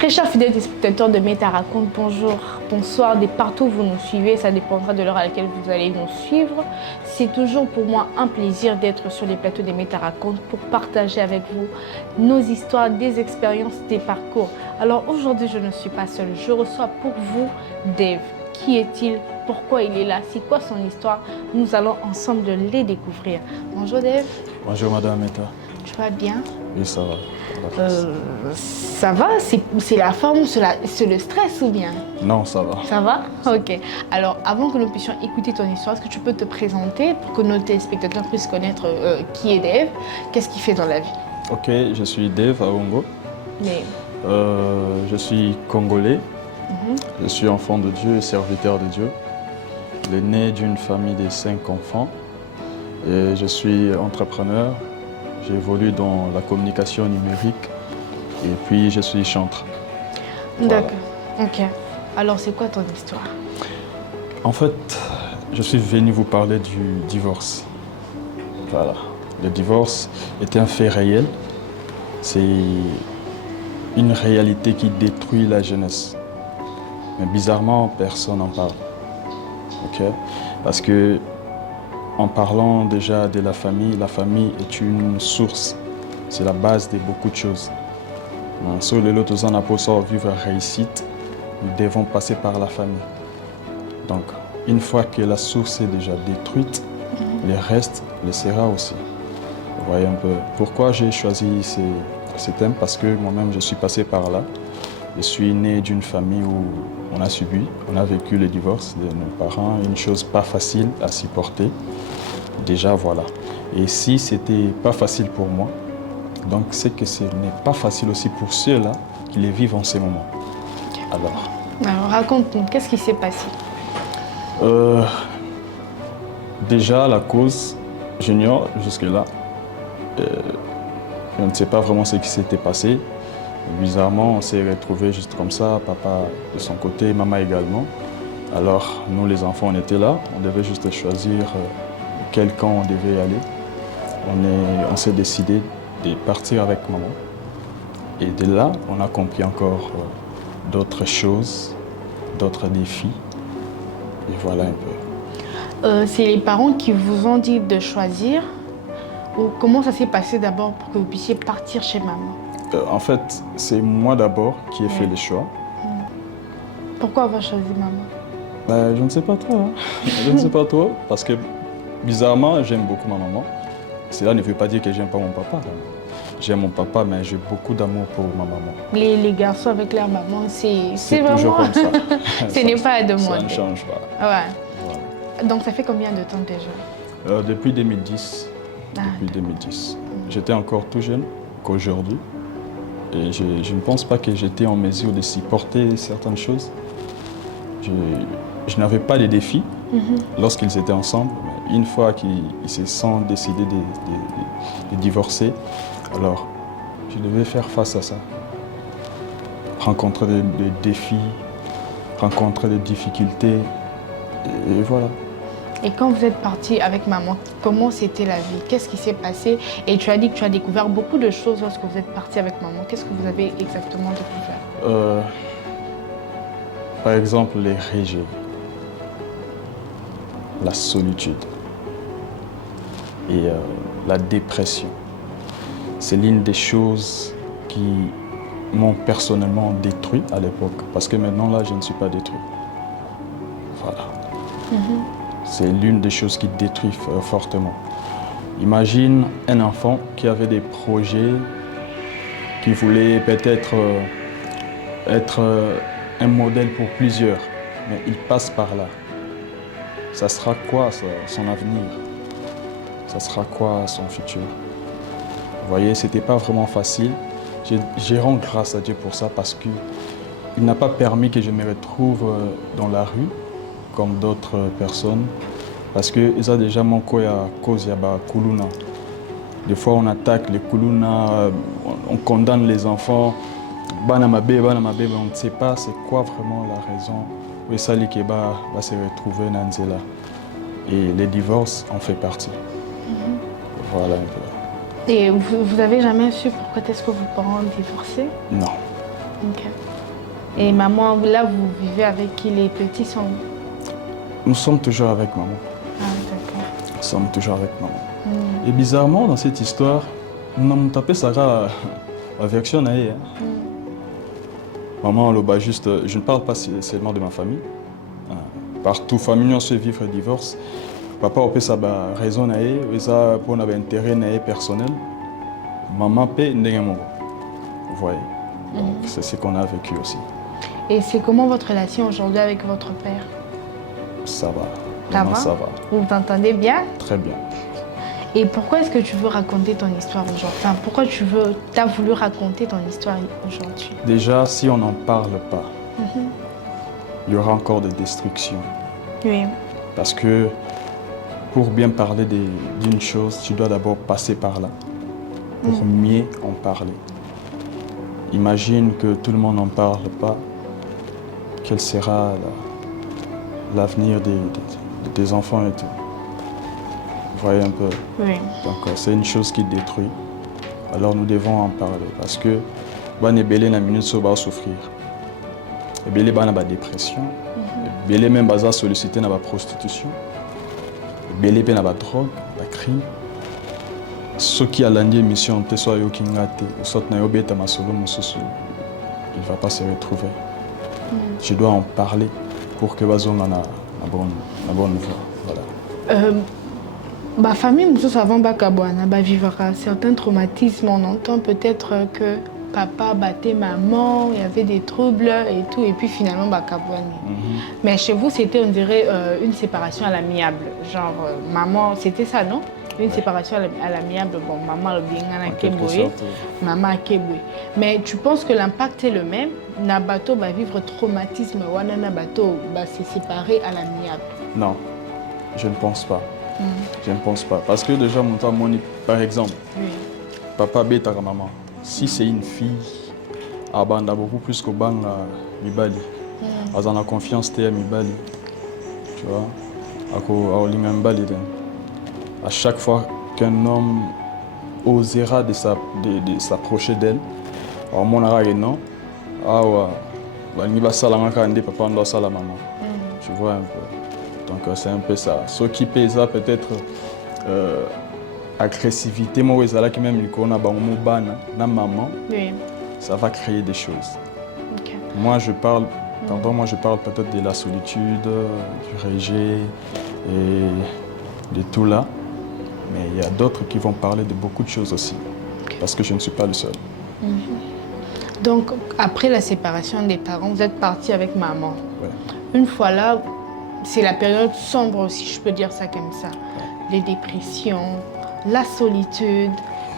Très chers fidèles spectateurs de Meta Raconte, bonjour, bonsoir, de partout où vous nous suivez, ça dépendra de l'heure à laquelle vous allez nous suivre. C'est toujours pour moi un plaisir d'être sur les plateaux de Meta Raconte pour partager avec vous nos histoires, des expériences, des parcours. Alors aujourd'hui, je ne suis pas seule, je reçois pour vous Dave. Qui est-il? Pourquoi il est là? C'est quoi son histoire? Nous allons ensemble les découvrir. Bonjour Dave. Bonjour Madame Meta. Tu vas bien? Oui, ça va. Ça va? C'est la forme, c'est le stress ou bien? Non, ça va. Ça va? Ok. Alors, avant que nous puissions écouter ton histoire, est-ce que tu peux te présenter pour que nos téléspectateurs puissent connaître qui est Dave? Qu'est-ce qu'il fait dans la vie? Ok, je suis Dave Aongo. Mais... je suis congolais. Je suis enfant de Dieu et serviteur de Dieu. L'aîné d'une famille de 5 enfants. Et je suis entrepreneur. J'évolue dans la communication numérique. Et puis, je suis chanteur. D'accord. Voilà. Ok. Alors, c'est quoi ton histoire? En fait, je suis venu vous parler du divorce. Voilà. Le divorce est un fait réel. C'est une réalité qui détruit la jeunesse. Mais bizarrement, personne n'en parle. Okay? Parce que, en parlant déjà de la famille est une source. C'est la base de beaucoup de choses. Sur les lots en pour vivre réussite, nous devons passer par la famille. Donc, une fois que la source est déjà détruite, le reste le sera aussi. Vous voyez un peu pourquoi j'ai choisi ce thème, parce que moi-même je suis passé par là. Je suis né d'une famille où on a vécu le divorce de nos parents, une chose pas facile à supporter. Déjà voilà. Et si c'était pas facile pour moi, donc c'est que ce n'est pas facile aussi pour ceux-là qui les vivent en ces moments. Alors raconte-nous, qu'est-ce qui s'est passé? Déjà la cause, j'ignore jusque-là. Je ne sais pas vraiment ce qui s'était passé. Bizarrement, on s'est retrouvés juste comme ça, papa de son côté, maman également. Alors, nous les enfants, on était là, on devait juste choisir quel camp on devait aller. On s'est décidé de partir avec maman. Et de là, on a compris encore d'autres choses, d'autres défis. Et voilà un peu. C'est les parents qui vous ont dit de choisir? Ou comment ça s'est passé d'abord pour que vous puissiez partir chez maman? En fait, c'est moi d'abord qui ai fait le choix. Pourquoi avoir choisi maman? Je ne sais pas trop. Hein. Je ne sais pas trop, parce que bizarrement, j'aime beaucoup ma maman. Cela ne veut pas dire que j'aime pas mon papa. J'aime mon papa, mais j'ai beaucoup d'amour pour ma maman. Les garçons avec leur maman, c'est vraiment... toujours comme ça. Ce n'est pas à demander. Ça ne change pas. Ouais. Voilà. Donc ça fait combien de temps déjà? Depuis 2010. Depuis 2010. J'étais encore tout jeune qu'aujourd'hui. Et je ne pense pas que j'étais en mesure de supporter certaines choses. Je n'avais pas de défis lorsqu'ils étaient ensemble. Mais une fois qu'ils se sont décidés de divorcer, alors je devais faire face à ça. Rencontrer des défis, rencontrer des difficultés, et voilà. Et quand vous êtes parti avec maman, comment c'était la vie? Qu'est-ce qui s'est passé? Et tu as dit que tu as découvert beaucoup de choses lorsque vous êtes parti avec maman. Qu'est-ce que vous avez exactement découvert? Par exemple, les rejets, la solitude et la dépression. C'est l'une des choses qui m'ont personnellement détruit à l'époque. Parce que maintenant, là, je ne suis pas détruit. Voilà. C'est l'une des choses qui détruit fortement. Imagine un enfant qui avait des projets, qui voulait peut-être être un modèle pour plusieurs, mais il passe par là. Ça sera quoi son avenir? Ça sera quoi son futur? Vous voyez, c'était pas vraiment facile. Je rends grâce à Dieu pour ça parce qu'il n'a pas permis que je me retrouve dans la rue comme d'autres personnes, parce que ils ont déjà manqué à cause de la kuluna. Des fois, on attaque les kuluna, on condamne les enfants. Banamabé, on ne sait pas c'est quoi vraiment la raison où Sali Keba va se retrouver dans Nzela. Et les divorces en fait partie. Voilà un peu. Et vous avez jamais su pourquoi est-ce que vos parents ont divorcé? Non. Ok. Et maman, là, vous vivez avec qui? Les petits sont... Nous sommes toujours avec maman. Ah, d'accord. Nous sommes toujours avec maman. Et bizarrement, dans cette histoire, nous avons tapé Sarah la version naïe. Maman, le bas juste, je ne parle pas seulement de ma famille. Partout, famille, on se vivre divorce. Papa, on peut ça raison naïe, ça pour un intérêt naïe personnel. Maman paie négalement. Vous voyez. Donc, c'est ce qu'on a vécu aussi. Et c'est comment votre relation aujourd'hui avec votre père? Ça va. Ça Vraiment, va? ça va. Vous vous entendez bien? Très bien. Et pourquoi est-ce que tu veux raconter ton histoire aujourd'hui? Enfin, pourquoi tu as voulu raconter ton histoire aujourd'hui? Déjà, si on n'en parle pas, il y aura encore des destructions. Oui. Parce que pour bien parler d'une chose, tu dois d'abord passer par là pour mieux en parler. Imagine que tout le monde n'en parle pas. Quel sera l'avenir des enfants et tout? Vous voyez un peu? Oui. Donc c'est une chose qui détruit. Alors nous devons en parler parce que les bébés na minute so va souffrir. Les bébés na ba dépression, les bébés même baza solliciter na ba prostitution. Les bébés na ba drogue, ba crime. Ceux qui a l'année mission te soit yo kingate, soit na yo beta masolo mususu, il va pas se retrouver. Je dois en parler pour que bazonga na bonne voie. Voilà. Ma famille, nous avant Bakabouana, vivra certains traumatismes. On entend peut-être que papa battait maman, il y avait des troubles et tout, et puis finalement Bakabouani. Mais chez vous, c'était, on dirait, une séparation à l'amiable. Genre, maman, c'était ça, non? Une séparation à l'amiable. Bon, maman le bien à Kéboué, maman à Kéboué. Mais tu penses que l'impact est le même? Nabato va vivre traumatisme, Wana Nabato va se séparer à l'amiable. Non, je ne pense pas. Je ne pense pas. Parce que déjà, par exemple, papa bêta maman. Si c'est une fille, elle a beaucoup plus que Banga Mibali. Elle a la confiance à Mibali. Tu vois? À chaque fois qu'un homme osera de s'approcher d'elle, on monara que non. Ah ouais, il va s'alancer quand papa doit ça la maman. Tu vois un peu. Donc c'est un peu ça. Ce qui pèse peut-être agressivité, moi qui même na maman, ça va créer des choses. Okay. Moi je parle peut-être de la solitude, du rejet et de tout là. Mais il y a d'autres qui vont parler de beaucoup de choses aussi. Parce que je ne suis pas le seul. Donc, après la séparation des parents, vous êtes parti avec maman. Ouais. Une fois là, c'est la période sombre aussi, je peux dire ça comme ça. Ouais. Les dépressions, la solitude,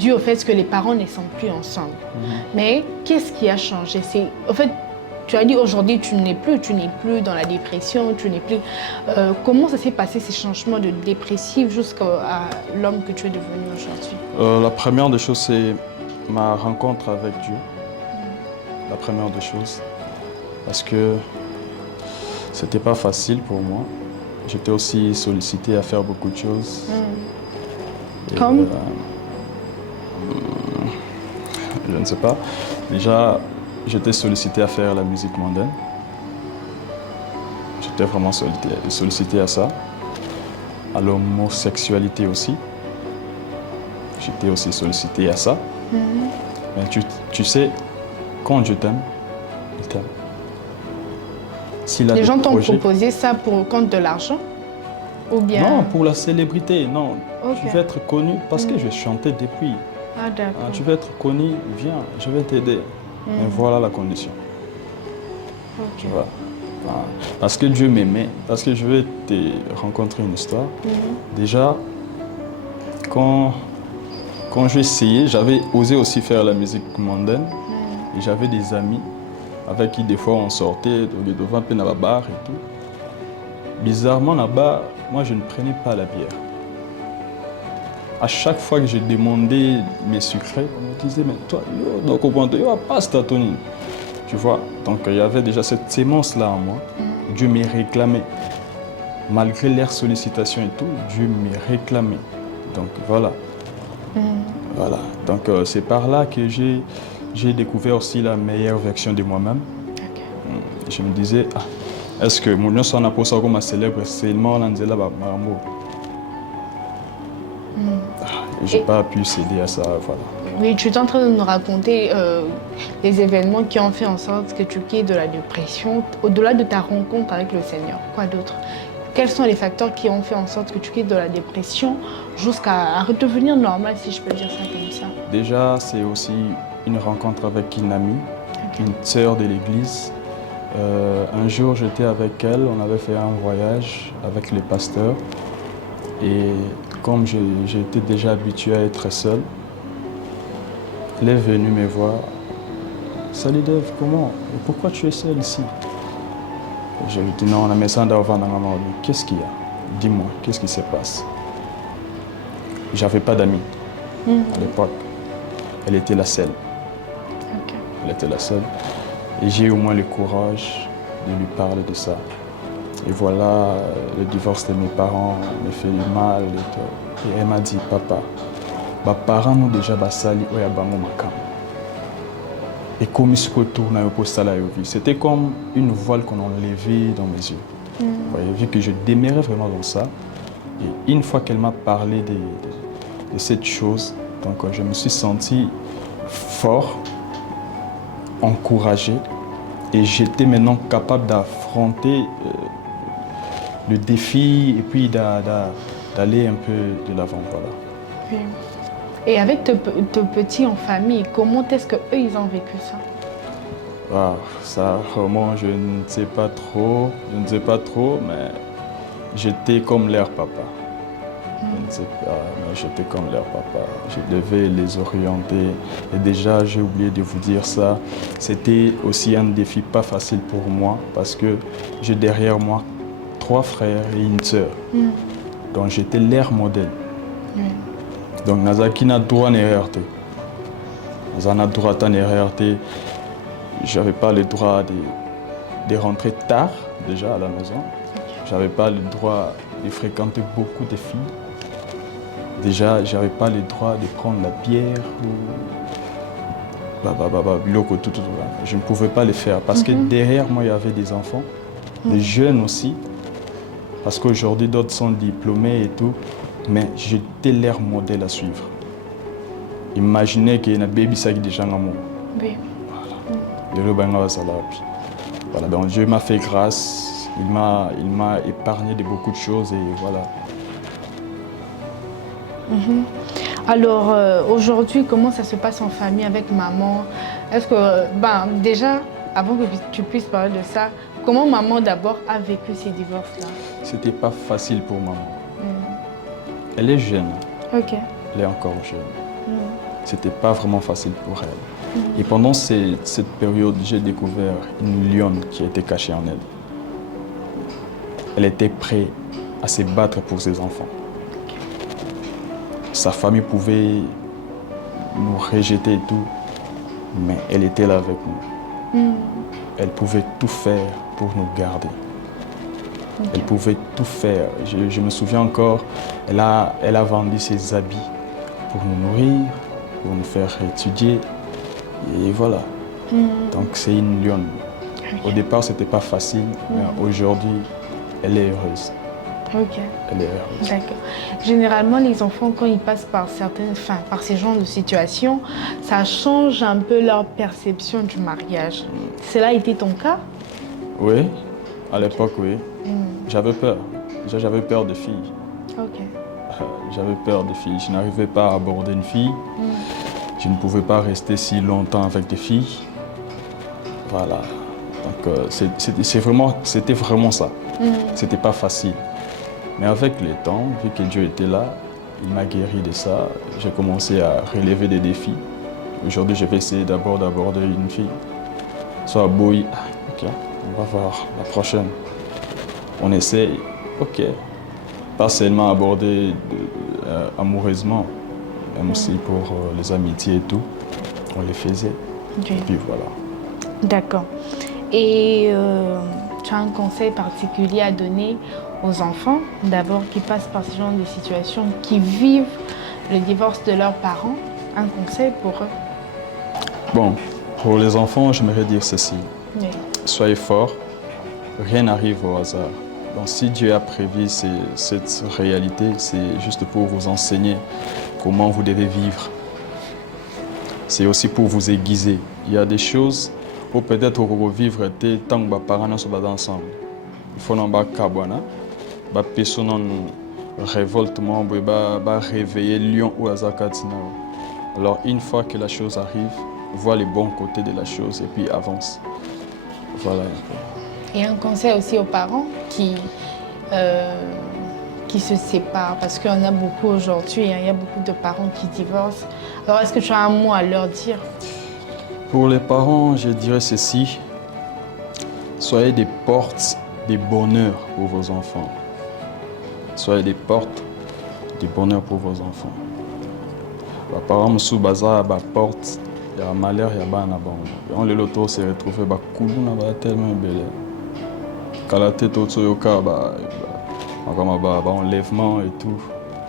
dû au fait que les parents ne sont plus ensemble. Mais qu'est-ce qui a changé? En fait, tu as dit aujourd'hui, tu n'es plus dans la dépression, tu n'es plus... comment ça s'est passé, ces changements de dépressif jusqu'à l'homme que tu es devenu aujourd'hui? La première des choses, c'est ma rencontre avec Dieu. La première des choses. Parce que c'était pas facile pour moi. J'étais aussi sollicité à faire beaucoup de choses. Comme je ne sais pas. Déjà, j'étais sollicité à faire la musique mondaine. J'étais vraiment sollicité à ça. À l'homosexualité aussi. J'étais aussi sollicité à ça. Mais tu sais, quand je t'aime, il t'aime. Les gens t'ont proposé ça pour compte de l'argent? Ou bien... Non, pour la célébrité, non. Okay. Tu veux être connu parce que je chantais depuis. Ah d'accord. Tu veux être connu, viens, je vais t'aider. Mais voilà la condition. Tu vois. Parce que Dieu m'aimait, parce que je vais te rencontrer une histoire. Déjà, quand j'ai essayé, j'avais osé aussi faire la musique mondaine. Et j'avais des amis avec qui des fois on sortait devant un bar et tout. Bizarrement là-bas, moi je ne prenais pas la bière. À chaque fois que j'ai demandé mes secrets, on me disait mais toi, passe ta tonine. Tu vois, donc il y avait déjà cette sémence-là en moi. Dieu me réclamait. Malgré leurs sollicitations et tout, Dieu me réclamait. Donc voilà. Voilà. Donc c'est par là que j'ai découvert aussi la meilleure version de moi-même. Okay. Je me disais, ah, est-ce que mon nom sonne pour ça comme célèbre seulement là là Marambo. Je n'ai pas pu céder à ça, voilà. Oui, tu es en train de nous raconter les événements qui ont fait en sorte que tu quittes de la dépression, au-delà de ta rencontre avec le Seigneur. Quoi d'autre? Quels sont les facteurs qui ont fait en sorte que tu quittes de la dépression jusqu'à redevenir normal, si je peux dire ça comme ça? Déjà, c'est aussi une rencontre avec une amie, une sœur de l'église. Un jour, j'étais avec elle, on avait fait un voyage avec les pasteurs. Et comme j'étais déjà habitué à être seul, elle est venue me voir. Salut Dave, comment? Et pourquoi tu es seul ici? Je lui ai dit non, on a mis ça devant la maman. Qu'est-ce qu'il y a? Dis-moi, qu'est-ce qui se passe? J'avais pas d'amis à l'époque. Elle était la seule. Okay. Elle était la seule. Et j'ai eu au moins le courage de lui parler de ça. Et voilà, le divorce de mes parents me fait mal. Et elle m'a dit, papa, mes parents ont déjà basali oya bango makam. Et comme ce que tourne au sala vie, c'était comme une voile qu'on enlevait dans mes yeux. Vous voyez, vu que je demeurais vraiment dans ça. Et une fois qu'elle m'a parlé de cette chose, donc je me suis senti fort, encouragé. Et j'étais maintenant capable d'affronter le défi et puis d'aller un peu de l'avant. Voilà. Oui. Et avec tes petits en famille, comment est-ce qu'eux, ils ont vécu ça? Ah, ça, vraiment, je ne sais pas trop, mais j'étais comme leur papa. Je ne sais pas, mais j'étais comme leur papa. Je devais les orienter. Et déjà, j'ai oublié de vous dire ça, c'était aussi un défi pas facile pour moi parce que j'ai derrière moi 3 frères et une sœur. Donc j'étais leur modèle. Donc Nazaki n'a droit à RRT. Nazana droit à RRT. Je n'avais pas le droit de rentrer tard déjà à la maison. Je n'avais pas le droit de fréquenter beaucoup de filles. Déjà, je n'avais pas le droit de prendre la bière ou je ne pouvais pas le faire parce que derrière moi, il y avait des enfants, des jeunes aussi. Parce qu'aujourd'hui, d'autres sont diplômés et tout, mais j'étais leur modèle à suivre. Imaginez qu'il y a un bébé qui est déjà en amour. Oui. Voilà, donc Dieu m'a fait grâce, il m'a épargné de beaucoup de choses et voilà. Alors aujourd'hui, comment ça se passe en famille avec maman? Est-ce que, déjà, avant que tu puisses parler de ça, comment maman d'abord a vécu ces divorces-là? C'était pas facile pour maman. Elle est jeune. Ok. Elle est encore jeune. C'était pas vraiment facile pour elle. Et pendant cette période, j'ai découvert une lionne qui était cachée en elle. Elle était prête à se battre pour ses enfants. Sa famille pouvait nous rejeter et tout, mais elle était là avec nous. Elle pouvait tout faire pour nous garder. Elle pouvait tout faire. Je me souviens encore, elle a vendu ses habits pour nous nourrir, pour nous faire étudier. Et voilà. Donc c'est une lionne. Au départ, c'était pas facile, mais aujourd'hui, elle est heureuse. Ok. Elle est heureuse. D'accord. Généralement, les enfants, quand ils passent par par ces genres de situations, ça change un peu leur perception du mariage. Cela a été ton cas? Oui, à l'époque, oui. J'avais peur. Déjà, j'avais peur des filles. Ok. J'avais peur des filles. Je n'arrivais pas à aborder une fille. Je ne pouvais pas rester si longtemps avec des filles. Voilà. Donc, c'était vraiment ça. C'était pas facile. Mais avec le temps, vu que Dieu était là, il m'a guéri de ça. J'ai commencé à relever des défis. Aujourd'hui, je vais essayer d'abord d'aborder une fille. Soit Boy, ok, on va voir la prochaine. On essaye, ok. Pas seulement aborder amoureusement, même aussi pour les amitiés et tout. On les faisait. Okay. Et puis voilà. D'accord. Et tu as un conseil particulier à donner aux enfants, d'abord qui passent par ce genre de situations, qui vivent le divorce de leurs parents? Un conseil pour eux? Bon, pour les enfants, j'aimerais dire ceci. Oui. soyez forts, rien n'arrive au hasard. Donc si Dieu a prévu cette réalité, c'est juste pour vous enseigner comment vous devez vivre. C'est aussi pour vous aiguiser. Il y a des choses où peut-être vous vivre tant que vos parents sont ensemble. Il faut non pas cabana, ba personne révoltement, ba réveiller lion ou azakatina. Alors une fois que la chose arrive, vois les bons côtés de la chose et puis avance. Voilà un peu. Et un conseil aussi aux parents qui se séparent, parce qu'il y en a beaucoup aujourd'hui, hein, il y a beaucoup de parents qui divorcent. Alors est-ce que tu as un mot à leur dire? Pour les parents, je dirais ceci. Soyez des portes de bonheur pour vos enfants. Soyez des portes de bonheur pour vos enfants. Les parents sous bazar ba porte, il y a malheur, il y a ban na bon. On le loto se retrouver ba koulou na ba tellement belle. Kalaté to yoka ba enlèvement et tout.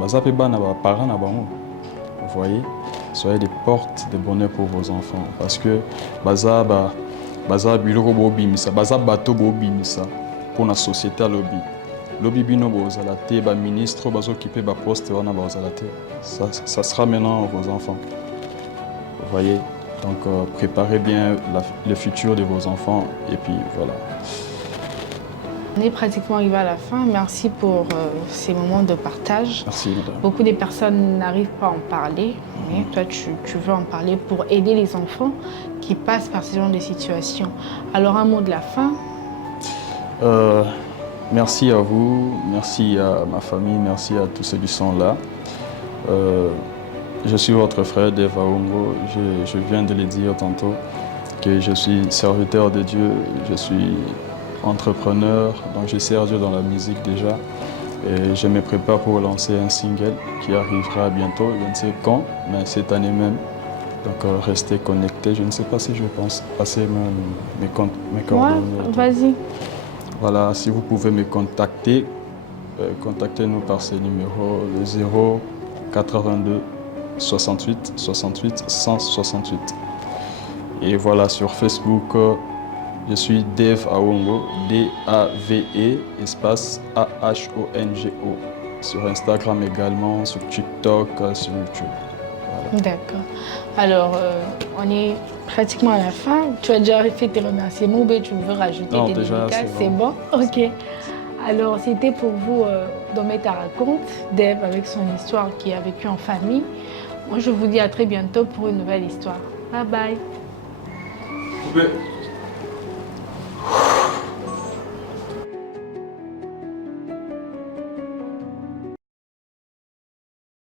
Bazar pe ban na ba parents na bon. Vous voyez? Soyez des portes de bonheur pour vos enfants parce que bazar biloko bo bimisa, bazar bateau bo bimisa pour la société à lobby. Lobby bino bozala te ba ministre bazo occupé ba poste wana bozala te. Ça sera maintenant vos enfants. Vous voyez? Donc préparez bien le futur de vos enfants et puis voilà. On est pratiquement arrivé à la fin. Merci pour ces moments de partage. Merci, madame. Beaucoup de personnes n'arrivent pas à en parler, mais toi, tu veux en parler pour aider les enfants qui passent par ce genre de situations. Alors, un mot de la fin? Merci à vous, merci à ma famille, merci à tous ceux qui sont là. Je suis votre frère Dave Aongo. Je viens de le dire tantôt que je suis serviteur de Dieu, je suis entrepreneur, donc je sers Dieu dans la musique déjà. Et je me prépare pour lancer un single qui arrivera bientôt, je ne sais quand, mais cette année même. Donc restez connectés. Je ne sais pas si je pense passer mes coordonnées. Ouais, vas-y. Voilà, si vous pouvez me contacter, contactez-nous par ce numéro, le 0 82 68 68 168. Et voilà, sur Facebook, je suis Dave Aongo, D-A-V-E, espace A-H-O-N-G-O. Sur Instagram également, sur TikTok, sur YouTube. Voilà. D'accord. Alors, on est pratiquement à la fin. Tu as déjà fait tes remerciements ou tu veux rajouter Non, tes déjà, dédicaces? c'est bon. Ok. Alors, c'était pour vous Dometa raconte, Dave avec son histoire qu'il a vécue en famille. Moi, je vous dis à très bientôt pour une nouvelle histoire. Bye bye.